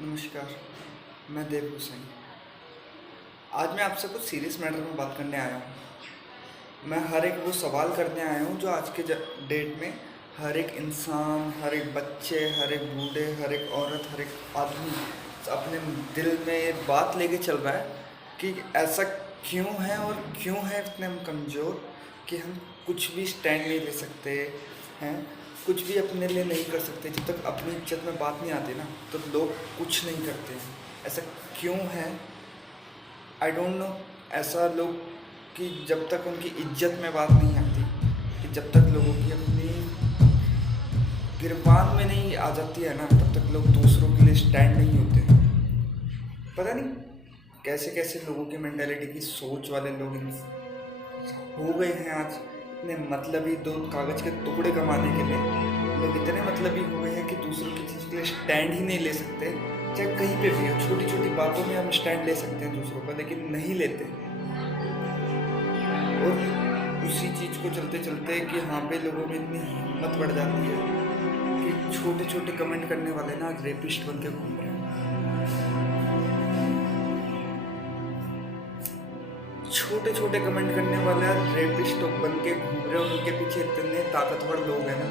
नमस्कार, मैं देव हुसैन। आज मैं आपसे कुछ सीरियस मैटर में बात करने आया हूँ। मैं हर एक वो सवाल करने आया हूँ जो आज के डेट में हर एक इंसान, हर एक बच्चे, हर एक बूढ़े, हर एक औरत, हर एक आदमी अपने दिल में ये बात लेके चल रहा है कि ऐसा क्यों है और क्यों है इतने हम कमज़ोर कि हम कुछ भी स्टैंड नहीं ले सकते हैं, कुछ भी अपने लिए नहीं कर सकते। जब तक अपनी इज्जत में बात नहीं आती ना तो लोग कुछ नहीं करते हैं। ऐसा क्यों है? I don't know. ऐसा लोग कि जब तक उनकी इज्जत में बात नहीं आती, कि जब तक लोगों की अपनी गिरबान में नहीं आ जाती है ना, तब तक लोग दूसरों के लिए स्टैंड नहीं होते। पता नहीं कैसे कैसे लोगों की मेंटालिटी की सोच वाले लोग हो गए हैं आज। इतने मतलबी दो कागज़ के टुकड़े कमाने के लिए लोग इतने मतलबी हो गए हैं कि दूसरों की चीज़ के लिए स्टैंड ही नहीं ले सकते। चाहे कहीं पे भी हो, छोटी छोटी बातों में हम स्टैंड ले सकते हैं दूसरों का, लेकिन नहीं लेते। और उसी चीज़ को चलते चलते कि यहाँ पे लोगों में इतनी हिम्मत बढ़ जाती है कि छोटे छोटे कमेंट करने वाले ना रेपिस्ट बन के घूम रहे हैं। छोटे छोटे कमेंट करने वाले रेपिस्ट बन के घूम रहे हैं। उनके पीछे इतने ताकतवर लोग हैं ना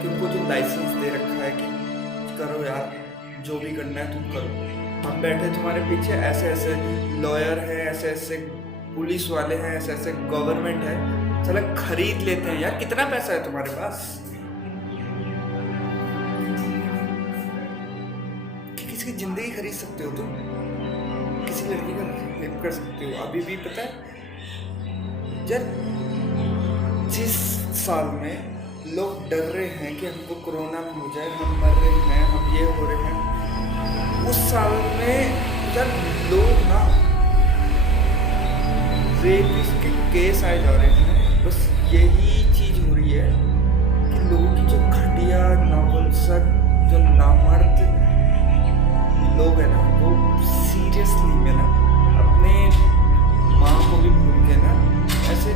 कि उनको जो लाइसेंस दे रखा है कि करो यार, जो भी करना है तुम करो। हम बैठे तुम्हारे पीछे, ऐसे ऐसे लॉयर हैं, ऐसे ऐसे पुलिस वाले हैं, ऐसे ऐसे गवर्नमेंट है, चलो खरीद लेते हैं यार। कितना पैसा है तुम्हारे पास कि किसी की जिंदगी खरीद सकते हो तुम? किसी लड़की का रेप कर सकते हो? अभी भी पता है यार, जिस साल में लोग डर रहे हैं कि हमको कोरोना में हो जाए, हम मर रहे हैं, हम ये हो रहे हैं, उस साल में यार लोग ना रेप के केस आए जा रहे हैं। बस यही चीज़ हो रही है कि लोगों की जो घटिया, नामुनसक, जो नामर्द लोग हैं ना, वो सीरियसली में ना अपने माँ को भी भूल के ना ऐसे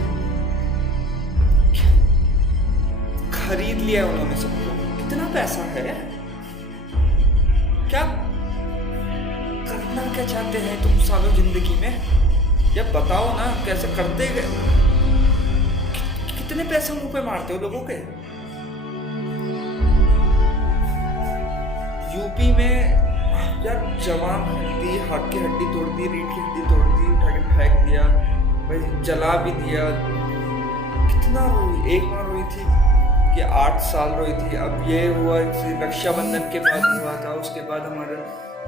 खरीद लिया उन्होंने सबको। कितना पैसा है? क्या करना क्या चाहते हैं तुम सालों जिंदगी में? या बताओ ना कैसे करते गए? कितने पैसे मुंह पे मारते हो लोगों के? यूपी में यार जवान हड्डी, हाथ की हड्डी तोड़ दी, रीढ़ की हड्डी तोड़ दी, उठा के फेंक दिया, भाई जला भी दिया। कितना रोई, एक बार रोई थी कि 8 साल रोई थी। अब ये हुआ रक्षाबंधन के बाद हुआ था, उसके बाद हमारा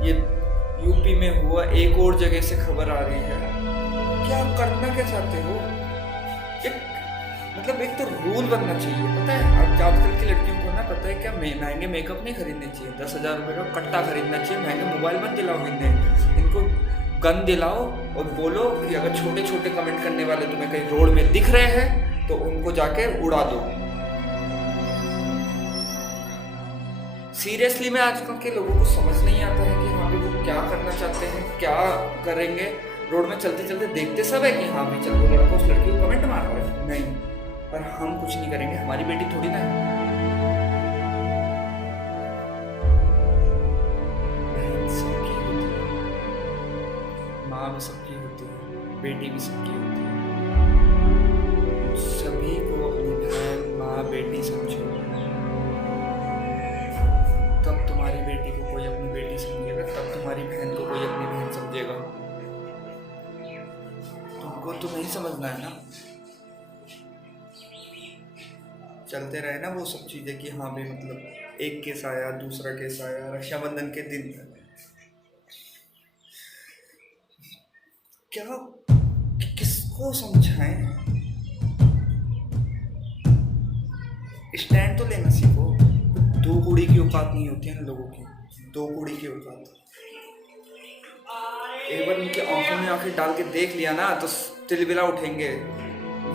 ये यूपी में हुआ, एक और जगह से खबर आ रही है। क्या करना क्या चाहते हो? एक मतलब एक तो रूल बनना चाहिए। पता है अब आजकल की लड़कियों को ना पता है क्या, महंगे मेकअप नहीं खरीदने चाहिए, 10,000 रुपये का कट्टा खरीदना चाहिए। महंगे मोबाइल मत दिलाओ इनको गन दिलाओ और बोलो कि अगर छोटे छोटे कमेंट करने वाले तुम्हें कहीं रोड में दिख रहे हैं तो उनको जाके उड़ा दो। सीरियसली में आजकल के लोगों को समझ नहीं आता है कि हाँ भी वो क्या करना चाहते हैं, क्या करेंगे। रोड में चलते चलते देखते सब है कि हाँ भी चल वो लड़का उस लड़की को कमेंट मार रहा है, नहीं, पर हम कुछ नहीं करेंगे। हमारी बेटी थोड़ी ना है। बहन सबकी होती है, माँ भी सबकी होती है, बेटी भी सबकी होती है। सभी को अपनी बहन, माँ, बेटी समझो। तब तुम्हारी बेटी को कोई अपनी बेटी समझेगा, तब तुम्हारी बहन को कोई अपनी बहन समझेगा। तुमको तो नहीं समझना है ना। चलते रहे ना वो सब चीज़ें कि हाँ भाई मतलब एक केस आया, दूसरा केस आया, रक्षाबंधन के दिन क्या किसको समझाएं? स्टैंड तो लेना सीखो। दो कुड़ी की औकात नहीं होती है ना लोगों की, दो कुड़ी की औकात। एक बार उनकी आंखों में आंखें डाल के देख लिया ना तो तिलबिला उठेंगे।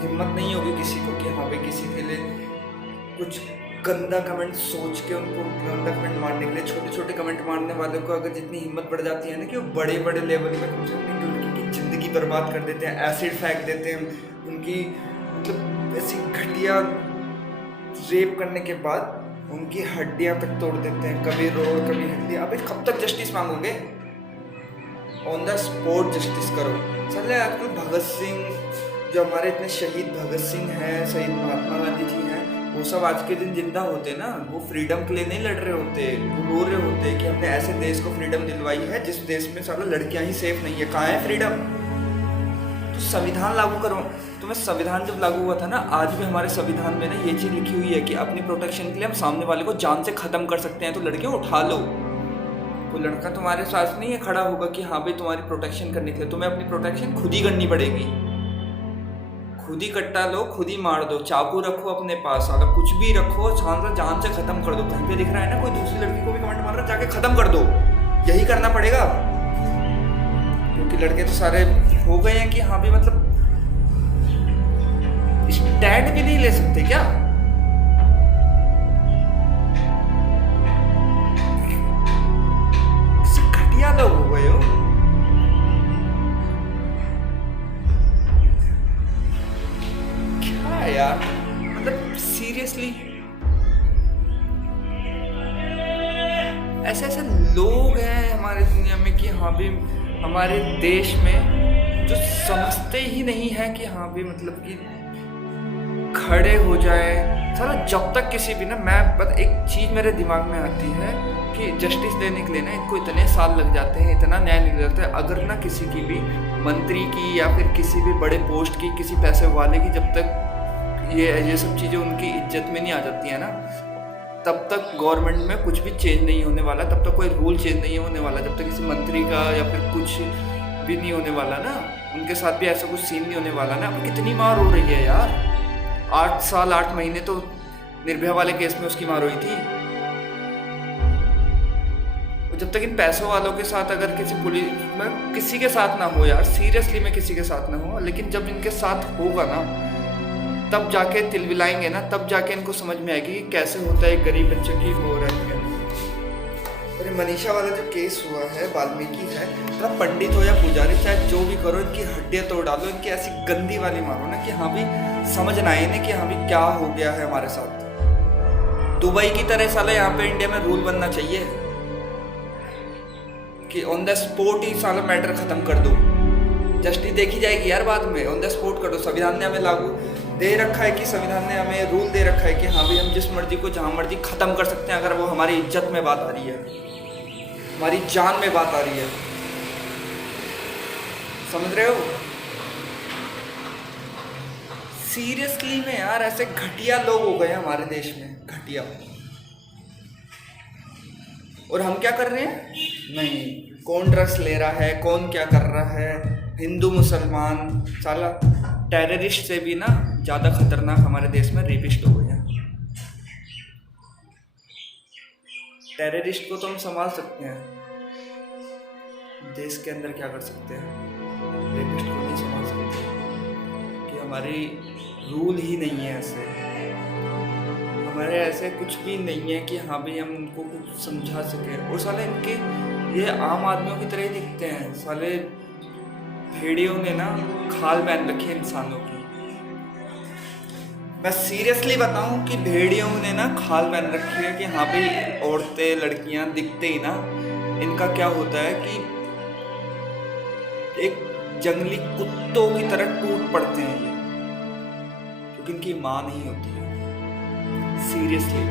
हिम्मत नहीं होगी किसी को कि हाँ भाई किसी के लिए कुछ गंदा कमेंट सोच के उनको गंदा कमेंट मारने के लिए। छोटे छोटे कमेंट मारने वालों को अगर जितनी हिम्मत बढ़ जाती है ना कि वो बड़े बड़े लेवल में कुछ अपनी लड़की की ज़िंदगी बर्बाद कर देते हैं, एसिड फेंक देते हैं उनकी, मतलब ऐसी घटिया रेप करने के बाद उनकी हड्डियां तक तोड़ देते हैं, कभी रोड कभी हड्डियां। अबे कब तक जस्टिस मांगोगे? ऑन द स्पॉट जस्टिस करो। चले आजकल भगत सिंह, जो हमारे इतने शहीद भगत सिंह हैं, शहीद महात्मा गांधी जी हैं, वो सब आज के दिन जिंदा होते ना, वो फ्रीडम के लिए नहीं लड़ रहे होते, वो रो रहे होते कि हमने ऐसे देश को फ्रीडम दिलवाई है जिस देश में सारा लड़कियां ही सेफ नहीं है। कहाँ है फ्रीडम? तो संविधान लागू करो। तुम्हें संविधान जब लागू हुआ था ना, आज भी हमारे संविधान में ना ये चीज़ लिखी हुई है कि अपनी प्रोटेक्शन के लिए हम सामने वाले को जान से ख़त्म कर सकते हैं, तो लड़कियों उठा लो। कोई लड़का तुम्हारे साथ नहीं है खड़ा होगा कि हाँ भाई तुम्हारी प्रोटेक्शन करने के लिए, तुम्हें अपनी प्रोटेक्शन खुद ही करनी पड़ेगी। खुद ही कट्टा लो, खुद ही मार दो, चाकू रखो अपने पास, अगर कुछ भी रखो, जान से ख़त्म कर दो। कहीं पे दिख रहा है ना कोई दूसरी लड़की को भी कमेंट मार रहा है, जाके ख़त्म कर दो। यही करना पड़ेगा, क्योंकि लड़के तो सारे हो गए हैं कि हाँ भी मतलब स्टैंड भी नहीं ले सकते क्या? घटिया लोग हो गए हो। क्या यार, मतलब सीरियसली ऐसे ऐसे लोग हैं हमारे दुनिया में कि हाँ भी हमारे देश में जो समझते ही नहीं है कि हाँ भी मतलब कि खड़े हो जाए। साला जब तक किसी भी ना, मैं बस एक चीज़ मेरे दिमाग में आती है कि जस्टिस देने के लिए ना इनको इतने साल लग जाते हैं, इतना न्याय लग जाता है। अगर ना किसी की भी मंत्री की या फिर किसी भी बड़े पोस्ट की, किसी पैसे वाले की, जब तक ये सब चीज़ें उनकी इज्जत में नहीं आ जाती है ना, तब तक गवर्नमेंट में कुछ भी चेंज नहीं होने वाला, तब तक कोई रूल चेंज नहीं होने वाला, जब तक किसी मंत्री का या फिर कुछ भी नहीं होने वाला ना, उनके साथ भी ऐसा कुछ सीन नहीं होने वाला ना। अब कितनी मार हो रही है यार, 8 साल 8 महीने तो निर्भया वाले केस में उसकी मार हुई थी। जब तक इन पैसों वालों के साथ अगर किसी पुलिस में किसी के साथ ना हो यार, सीरियसली में किसी के साथ ना हो, लेकिन जब इनके साथ होगा ना तब जाके तिलमिलाएंगे ना, तब जाके इनको समझ में आएगी कि कैसे होता है एक गरीब बच्चे की वो रहती है। और मनीषा वाला जो केस हुआ है, वाल्मीकि है, मतलब पंडित हो या पुजारी, चाहे जो भी करो, इनकी हड्डियां तोड़ डालो, इनकी ऐसी गंदी वाली मारो ना कि हाँ भी समझ ना आए ना कि हाँ भी क्या हो गया है हमारे साथ। दुबई की तरह साला यहाँ पे इंडिया में रूल बनना चाहिए कि ऑन द स्पॉट ही साला मैटर खत्म कर दो। जस्टिस देखी जाएगी यार बाद में, ऑन द स्पॉट कर दो। संविधान ने हमें लागू दे रखा है कि संविधान ने हमें रूल दे रखा है कि हाँ भी हम जिस मर्जी को जहाँ मर्जी खत्म कर सकते हैं, अगर वो हमारी इज्जत में बात आ रही है, हमारी जान में बात आ रही है। समझ रहे हो? सीरियसली में यार ऐसे घटिया लोग हो गए हमारे देश में, घटिया। और हम क्या कर रहे हैं? नहीं, कौन ड्रग्स ले रहा है, कौन क्या कर रहा है, हिंदू मुसलमान, साला टेररिस्ट से भी ना ज़्यादा खतरनाक हमारे देश में रेपिस्ट हो गए हैं। टेररिस्ट को तो हम संभाल सकते हैं, देश के अंदर क्या कर सकते हैं, रेपिस्ट को नहीं संभाल सकते, कि हमारी रूल ही नहीं है ऐसे, हमारे ऐसे कुछ भी नहीं है कि हाँ भाई हम उनको कुछ समझा सकें। और साले इनके ये आम आदमियों की तरह ही दिखते हैं। साले भेड़ियों ने ना खाल पहन रखी है इंसानों की। मैं सीरियसली बताऊं कि भेड़ियों ने ना खाल पहन रखी है कि हाँ भाई औरतें लड़कियां दिखते ही ना इनका क्या होता है कि एक जंगली कुत्तों की तरह टूट पड़ते हैं ये, क्योंकि इनकी मां नहीं होती है। सीरियसली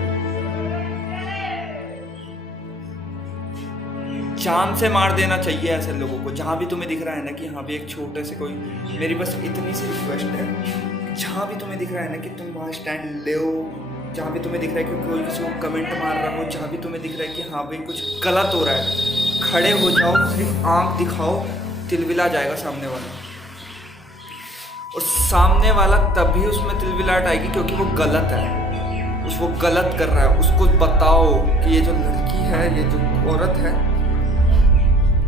जान से मार देना चाहिए ऐसे लोगों को। जहाँ भी तुम्हें दिख रहा है ना कि हाँ भी एक छोटे से कोई, मेरी बस इतनी सी रिक्वेस्ट है, जहाँ भी तुम्हें दिख रहा है ना कि तुम वहाँ स्टैंड ले, जहाँ भी तुम्हें दिख रहा है कि कोई किसी को कमेंट मार रहा हो, जहाँ भी तुम्हें दिख रहा है कि हाँ भाई कुछ गलत हो रहा है, खड़े हो जाओ, सिर्फ आँख दिखाओ, तिलविला जाएगा सामने वाला। और सामने वाला तभी उसमें तिलविलाहट आएगी क्योंकि वो गलत है, वो गलत कर रहा है। उसको बताओ कि ये जो लड़की है, ये जो औरत है,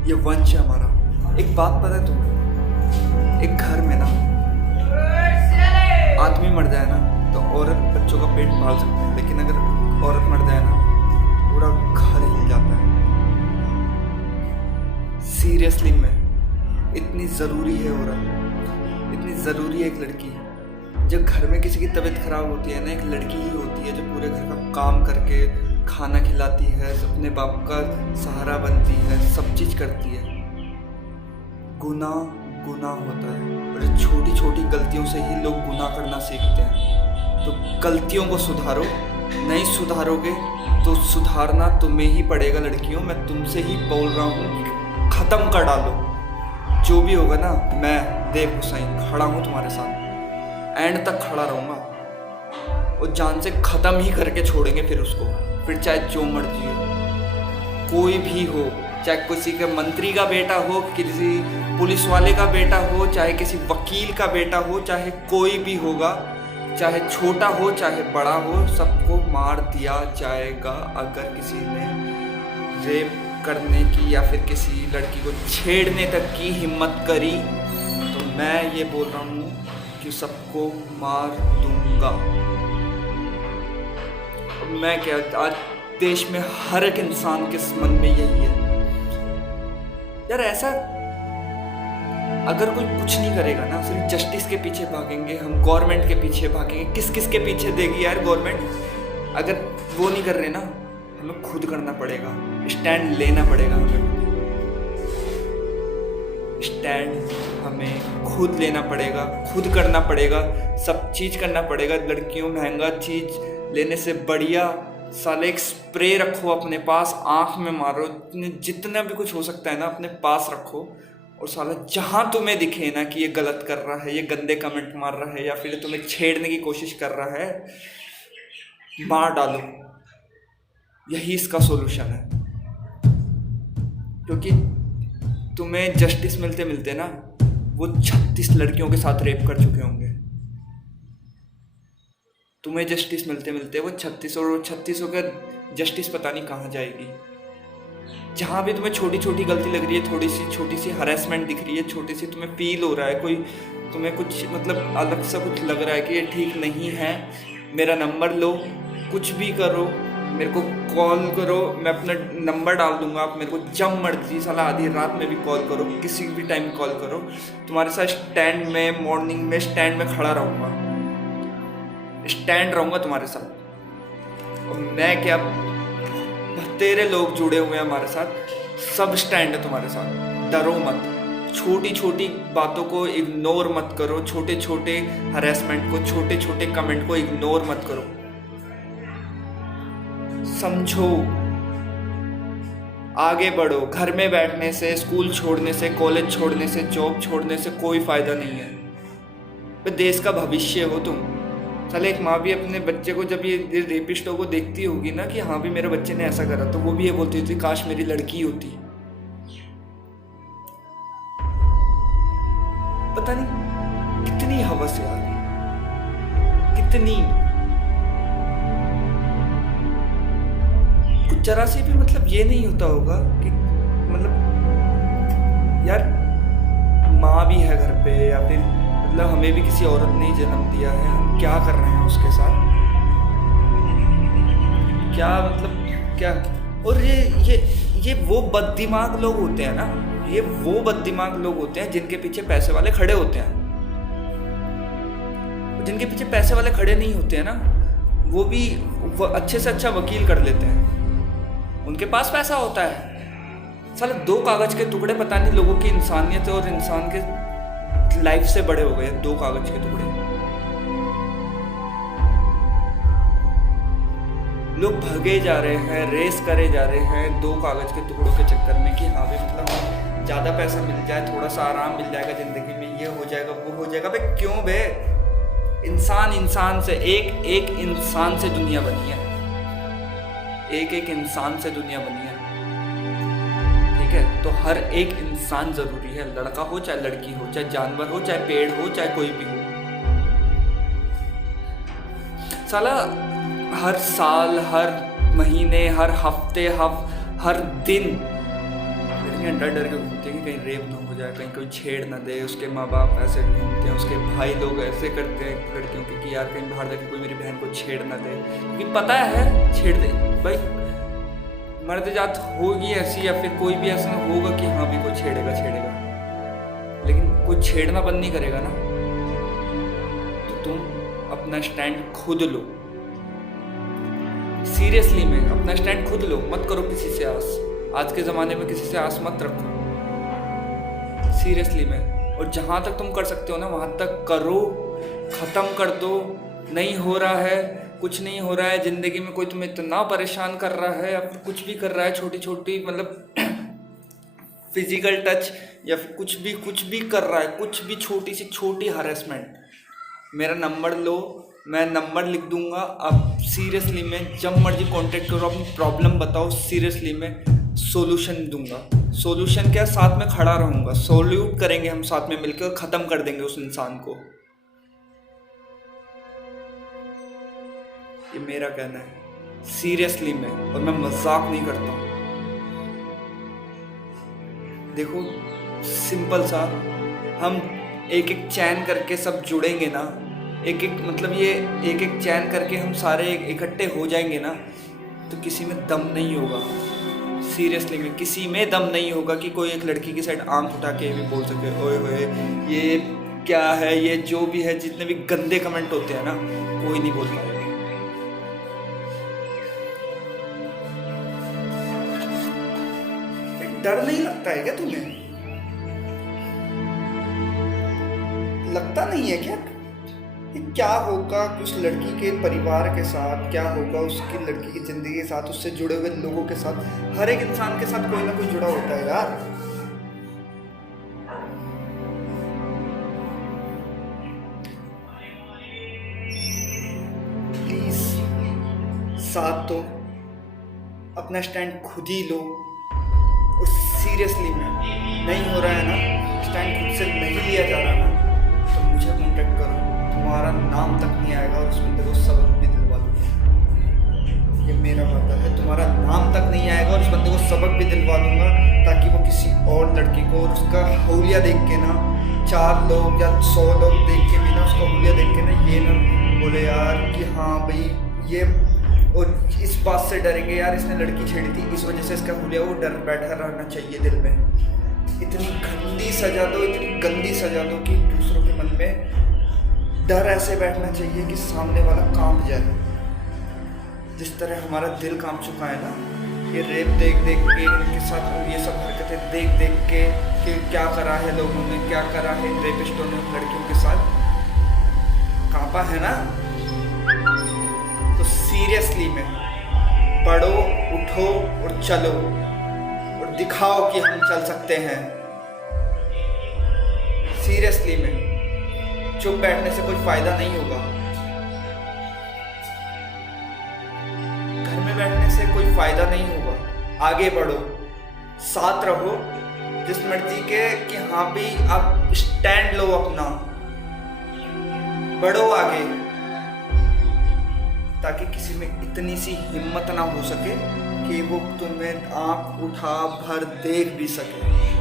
ये वंश है हमारा। एक बात पता है तुम्हें, एक घर में ना आदमी मर जाए ना तो औरत बच्चों का पेट पाल सकती है, लेकिन अगर औरत मर जाए ना पूरा घर हिल जाता है। सीरियसली में इतनी ज़रूरी है औरत, इतनी ज़रूरी है एक लड़की, जब घर में किसी की तबीयत खराब होती है ना, एक लड़की ही होती है जो पूरे घर का काम करके खाना खिलाती है, अपने बाप का सहारा बनती है, सब चीज़ करती है। गुनाह गुनाह होता है, और छोटी छोटी गलतियों से ही लोग गुनाह करना सीखते हैं। तो गलतियों को सुधारो, नहीं सुधारोगे तो सुधारना तुम्हें ही पड़ेगा। लड़कियों, मैं तुमसे ही बोल रहा हूँ, ख़त्म कर डालो जो भी होगा ना। मैं देव हुसैन खड़ा हूँ तुम्हारे साथ, एंड तक खड़ा रहूँगा, और जान से ख़त्म ही करके छोड़ेंगे फिर उसको। फिर चाहे जो मर्जी हो, कोई भी हो, चाहे किसी के मंत्री का बेटा हो, किसी पुलिस वाले का बेटा हो, चाहे किसी वकील का बेटा हो, चाहे कोई भी होगा, चाहे छोटा हो चाहे बड़ा हो, सबको मार दिया जाएगा। अगर किसी ने रेप करने की या फिर किसी लड़की को छेड़ने तक की हिम्मत करी, तो मैं ये बोल रहा हूँ कि सबको मार दूंगा। मैं क्या, आज देश में हर एक इंसान के मन में यही है यार। ऐसा अगर कोई कुछ नहीं करेगा ना, सिर्फ जस्टिस के पीछे भागेंगे हम, गवर्नमेंट के पीछे भागेंगे, किस किस के पीछे देगी यार गवर्नमेंट। अगर वो नहीं कर रहे ना, हमें खुद करना पड़ेगा, स्टैंड लेना पड़ेगा। हमें स्टैंड हमें खुद लेना पड़ेगा, खुद करना पड़ेगा, सब चीज़ करना पड़ेगा। लड़कियों, महंगा चीज़ लेने से बढ़िया साले एक स्प्रे रखो अपने पास, आँख में मारो, जितना भी कुछ हो सकता है ना अपने पास रखो, और साला जहाँ तुम्हें दिखे ना कि ये गलत कर रहा है, ये गंदे कमेंट मार रहा है, या फिर तुम्हें छेड़ने की कोशिश कर रहा है, मार डालो। यही इसका सॉल्यूशन है। क्योंकि तुम्हें जस्टिस मिलते मिलते ना वो 36 लड़कियों के साथ रेप कर चुके होंगे। तुम्हें जस्टिस मिलते मिलते वो 36, और वो 36 होकर जस्टिस पता नहीं कहाँ जाएगी। जहाँ भी तुम्हें छोटी छोटी गलती लग रही है, थोड़ी सी छोटी सी हरेसमेंट दिख रही है, छोटी सी तुम्हें फील हो रहा है, कोई तुम्हें कुछ मतलब अलग सा कुछ लग रहा है कि ये ठीक नहीं है, मेरा नंबर लो, कुछ भी करो, मेरे को कॉल करो, मैं अपना नंबर डाल दूंगा, आप मेरे को जब मर्जी साला आधी रात में भी कॉल करो, किसी भी टाइम कॉल करो, तुम्हारे साथ स्टैंड में, मॉर्निंग में स्टैंड में खड़ा रहूँगा, स्टैंड रहूँगा तुम्हारे साथ। और मैं क्या, तेरे लोग जुड़े हुए हैं हमारे साथ, सब स्टैंड है तुम्हारे साथ। डरो मत, छोटी छोटी बातों को इग्नोर मत करो, छोटे छोटे हरेसमेंट को, छोटे छोटे कमेंट को इग्नोर मत करो। समझो, आगे बढ़ो। घर में बैठने से, स्कूल छोड़ने से, कॉलेज छोड़ने से, जॉब छोड़ने से कोई फायदा नहीं है। देश का भविष्य हो तुम। साले एक माँ भी अपने बच्चे को, जब ये रेपिस्टों को देखती होगी ना कि हाँ भी मेरे बच्चे ने ऐसा करा, तो वो भी ये बोलती थी काश मेरी लड़की होती। पता नहीं कितनी हवस यार, कितनी, कुछ जरा सी भी मतलब ये नहीं होता होगा कि मतलब यार माँ भी है घर पे, या फिर मतलब हमें भी किसी औरत ने जन्म दिया है, हम क्या कर रहे हैं उसके साथ, क्या मतलब क्या। और ये वो बददिमाग लोग होते हैं ना, ये वो बददिमाग लोग होते हैं जिनके पीछे पैसे वाले खड़े होते हैं। जिनके पीछे पैसे वाले खड़े नहीं होते हैं ना, वो अच्छे से अच्छा वकील कर लेते हैं, उनके पास पैसा होता है। साले 2 कागज के टुकड़े, पता नहीं लोगों की इंसानियत और इंसान के लाइफ से बड़े हो गए 2 कागज के टुकड़े। लोग भागे जा रहे हैं, रेस करे जा रहे हैं 2 कागज के टुकड़ों के चक्कर में कि हाँ भाई मतलब ज़्यादा पैसा मिल जाए, थोड़ा सा आराम मिल जाएगा ज़िंदगी में, ये हो जाएगा वो हो जाएगा। भाई क्यों बे, इंसान से, एक इंसान से दुनिया बनी है, एक इंसान से दुनिया बनी है, ठीक है। तो हर एक इंसान ज़रूरी है, लड़का हो चाहे लड़की हो, चाहे जानवर हो चाहे पेड़ हो चाहे कोई भी हो। साला हर साल, हर महीने, हर हफ्ते, हर दिन लड़कियाँ डर डर के घूमती हैं कि कहीं रेप ना हो जाए, कहीं कोई छेड़ ना दे। उसके माँ बाप ऐसे घूमते हैं, उसके भाई लोग ऐसे करते हैं लड़कियों के कि यार कहीं बाहर जाके कोई मेरी बहन को छेड़ ना दे, क्योंकि पता है छेड़ दे भाई मर्द जात होगी ऐसी, या फिर कोई भी ऐसा होगा कि हाँ भी कोई छेड़ेगा, लेकिन कोई छेड़ना बंद नहीं करेगा ना, तो तुम अपना स्टैंड खुद लो। सीरियसली में अपना स्टैंड खुद लो, मत करो किसी से आस। आज के ज़माने में किसी से आस मत रखो, सीरियसली में। और जहाँ तक तुम कर सकते हो ना वहाँ तक करो, ख़त्म कर दो। नहीं हो रहा है, कुछ नहीं हो रहा है ज़िंदगी में, कोई तुम्हें इतना परेशान कर रहा है या फिर कुछ भी कर रहा है, छोटी छोटी मतलब फिजिकल टच या फिर कुछ भी कर रहा है, कुछ भी छोटी सी छोटी हरेसमेंट, मेरा नंबर लो, मैं नंबर लिख दूंगा। आप सीरियसली में जब मर्जी कांटेक्ट करो, अपनी प्रॉब्लम बताओ, सीरियसली में सॉल्यूशन दूंगा। सॉल्यूशन क्या, साथ में खड़ा रहूँगा, सॉल्यूट करेंगे हम साथ में मिलकर और ख़त्म कर देंगे उस इंसान को। ये मेरा कहना है सीरियसली में, और मैं मजाक नहीं करता हूँ। देखो सिंपल सा, हम एक एक चैन करके सब जुड़ेंगे ना, एक एक मतलब ये एक एक चैन करके हम सारे इकट्ठे हो जाएंगे ना, तो किसी में दम नहीं होगा। सीरियसली में किसी में दम नहीं होगा कि कोई एक लड़की की साइड आंख उठा के भी बोल सके ओए होए ये क्या है, ये जो भी है, जितने भी गंदे कमेंट होते हैं ना, कोई नहीं बोल पाएगा। डर नहीं लगता है क्या तुम्हें? लगता नहीं है क्या कि क्या होगा उस लड़की के परिवार के साथ, क्या होगा उसकी लड़की की ज़िंदगी के साथ, उससे जुड़े हुए लोगों के साथ? हर एक इंसान के साथ कोई ना कोई जुड़ा होता है यार। प्लीज साथ दो, अपना स्टैंड खुद ही लो। और सीरियसली में नहीं हो रहा है ना, स्टैंड खुद से नहीं लिया जा रहा ना, तो मुझे कॉन्टेक्ट करो। तुम्हारा नाम तक नहीं आएगा और उस बंदे को सबक भी दिलवा दूंगा। ये मेरा वादा है, तुम्हारा नाम तक नहीं आएगा और उस बंदे को सबक भी दिलवा दूंगा, ताकि वो किसी और लड़की को उसका हुलिया देख के ना, 4 लोग या 100 लोग देख के भी ना, उसका हुलिया देख के ना ये ना बोले यार कि हाँ भाई ये, और इस बात से डरेंगे यार इसने लड़की छेड़ी थी, इस वजह से इसका हुलिया, वो डर बैठा रहना चाहिए दिल में। इतनी गंदी सजा दो, इतनी गंदी सजा दो कि दूसरों के मन में डर ऐसे बैठना चाहिए कि सामने वाला कांप जाए। जिस तरह हमारा दिल कांप चुका है ना, ये रेप देख देख के, इनके साथ ये सब हरकतें देख देख के कि क्या करा है लोगों ने, क्या करा है रेपिस्टों ने लड़कियों के साथ, कांपा है ना। तो सीरियसली में पढ़ो, उठो और चलो, और दिखाओ कि हम चल सकते हैं। सीरियसली में चुप बैठने से कोई फायदा नहीं होगा, घर में बैठने से कोई फायदा नहीं होगा। आगे बढ़ो, साथ रहो जिस मर्जी के, कि हाँ भी आप स्टैंड लो अपना, बढ़ो आगे, ताकि किसी में इतनी सी हिम्मत ना हो सके कि वो तुम्हें आंख उठा भर देख भी सके।